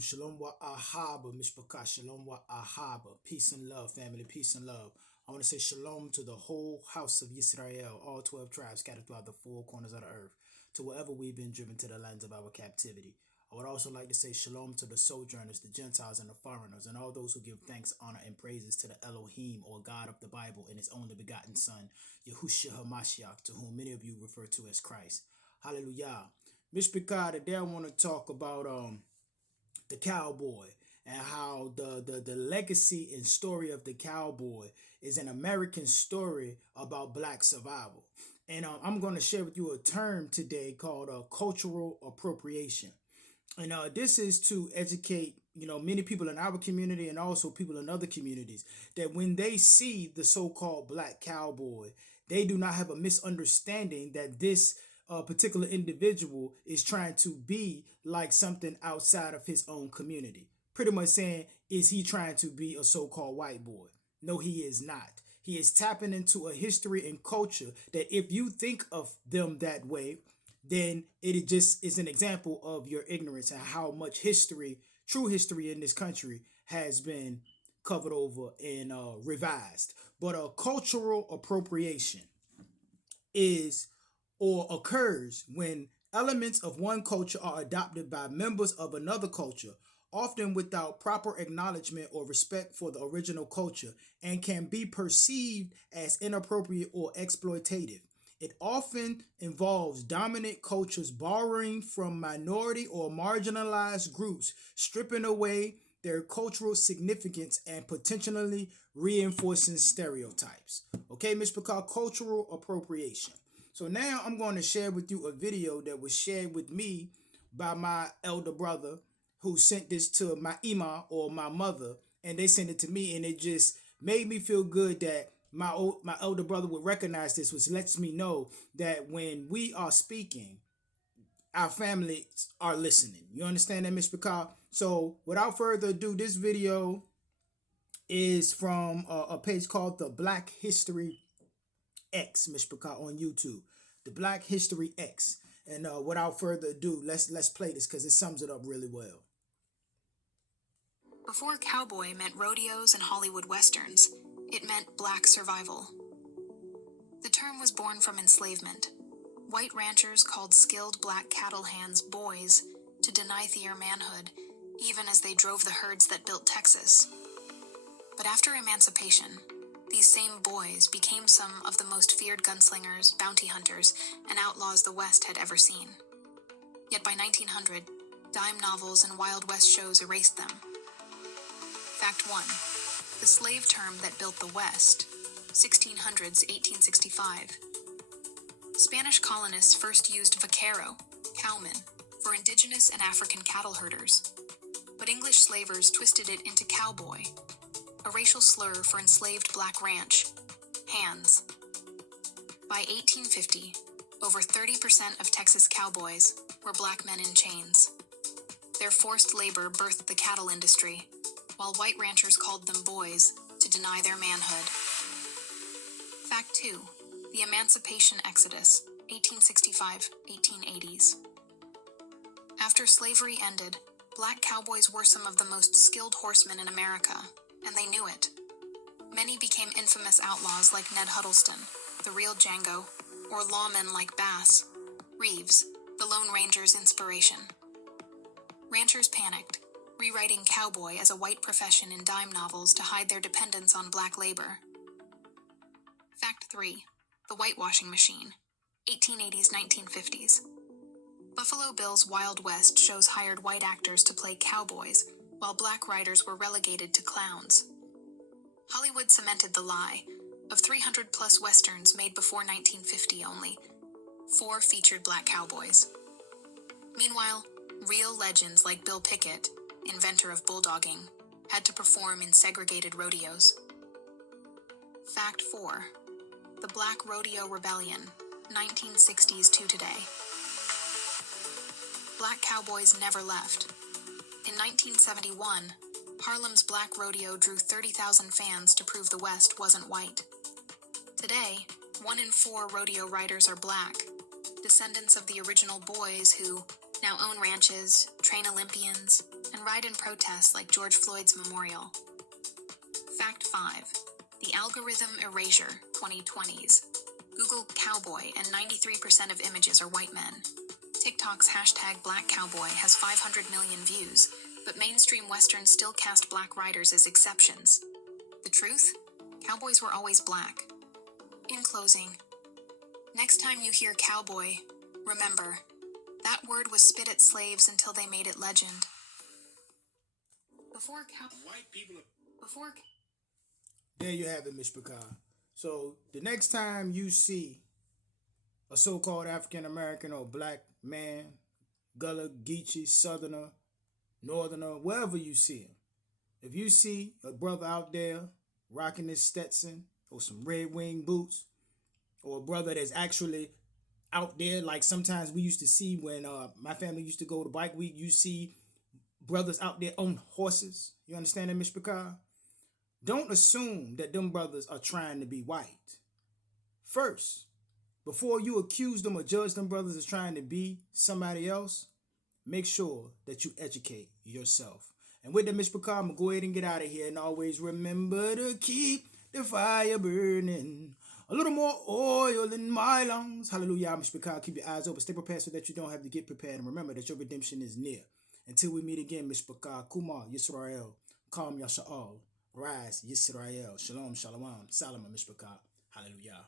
Shalom wa ahaba, mishpaka, shalom wa ahaba. Peace and love, family, peace and love. I want to say shalom to the whole house of Israel, all 12 tribes scattered throughout the four corners of the earth, to wherever we've been driven to the lands of our captivity. I would also like to say shalom to the sojourners, the Gentiles, and the foreigners, and all those who give thanks, honor, and praises to the Elohim, or God of the Bible, and his only begotten Son, Yahushua HaMashiach, to whom many of you refer to as Christ. Hallelujah. Mishpaka, today I want to talk about the cowboy and how the legacy and story of the cowboy is an American story about black survival. And I'm going to share with you a term today called cultural appropriation. And this is to educate, many people in our community and also people in other communities that when they see the so-called black cowboy, they do not have a misunderstanding that this particular individual is trying to be like something outside of his own community. Pretty much saying, is he trying to be a so-called white boy? No, he is not. He is tapping into a history and culture that if you think of them that way, then it just is an example of your ignorance and how much history, true history in this country has been covered over and revised. But a cultural appropriation is or occurs when elements of one culture are adopted by members of another culture, often without proper acknowledgement or respect for the original culture, and can be perceived as inappropriate or exploitative. It often involves dominant cultures borrowing from minority or marginalized groups, stripping away their cultural significance and potentially reinforcing stereotypes. Okay, Mr. Picard, cultural appropriation. So now I'm going to share with you a video that was shared with me by my elder brother who sent this to my ima or my mother, and they sent it to me, and it just made me feel good that my elder brother would recognize this, which lets me know that when we are speaking, our families are listening. You understand that, Mr. Picard? So without further ado, this video is from a page called the Black History X, Mr. Picard, on YouTube. The Black History X. And without further ado, let's play this because it sums it up really well. Before cowboy meant rodeos and Hollywood westerns, it meant black survival. The term was born from enslavement. White ranchers called skilled black cattle hands boys to deny their manhood, even as they drove the herds that built Texas. But after emancipation, these same boys became some of the most feared gunslingers, bounty hunters, and outlaws the West had ever seen. Yet by 1900, dime novels and Wild West shows erased them. Fact 1. The slave term that built the West, 1600s, 1865. Spanish colonists first used vaquero, cowman, for indigenous and African cattle herders. But English slavers twisted it into cowboy, a racial slur for enslaved black ranch, hands. By 1850, over 30% of Texas cowboys were black men in chains. Their forced labor birthed the cattle industry, while white ranchers called them boys to deny their manhood. Fact 2. The Emancipation Exodus, 1865-1880s. After slavery ended, black cowboys were some of the most skilled horsemen in America, and they knew it. Many became infamous outlaws like Ned Huddleston, the real Django, or lawmen like Bass, Reeves, the Lone Ranger's inspiration. Ranchers panicked, rewriting cowboy as a white profession in dime novels to hide their dependence on black labor. Fact 3. The Whitewashing Machine, 1880s, 1950s. Buffalo Bill's Wild West shows hired white actors to play cowboys, while black writers were relegated to clowns. Hollywood cemented the lie. Of 300-plus westerns made before 1950 only, 4 featured black cowboys. Meanwhile, real legends like Bill Pickett, inventor of bulldogging, had to perform in segregated rodeos. Fact 4. The Black Rodeo Rebellion, 1960s to today. Black cowboys never left. In 1971, Harlem's Black Rodeo drew 30,000 fans to prove the West wasn't white. Today, 1 in 4 rodeo riders are black, descendants of the original boys who now own ranches, train Olympians, and ride in protests like George Floyd's memorial. Fact 5. The algorithm erasure 2020s. Google cowboy and 93% of images are white men. TikTok's hashtag Black Cowboy has 500 million views, but mainstream westerns still cast black riders as exceptions. The truth? Cowboys were always black. In closing, next time you hear cowboy, remember, that word was spit at slaves until they made it legend. There you have it, Miss Picard. So the next time you see a so-called African American or black man, Gullah, Geechee, Southerner, Northerner, wherever you see him, if you see a brother out there rocking his Stetson or some Red Wing boots, or a brother that's actually out there, like sometimes we used to see when my family used to go to bike week, you see brothers out there on horses. You understand that, Miss Picard? Don't assume that them brothers are trying to be white. First, before you accuse them or judge them brothers as trying to be somebody else, make sure that you educate yourself. And with the Miss Picard, I'm going to go ahead and get out of here. And always remember to keep the fire burning. A little more oil in my lungs. Hallelujah, Miss Picard. Keep your eyes open. Stay prepared so that you don't have to get prepared. And remember that your redemption is near. Until we meet again, Miss Picard. Kumar, Yisrael. Calm Yasha'al. Rise, Yisrael. Shalom, Shalom. Salama, Miss Picard. Hallelujah.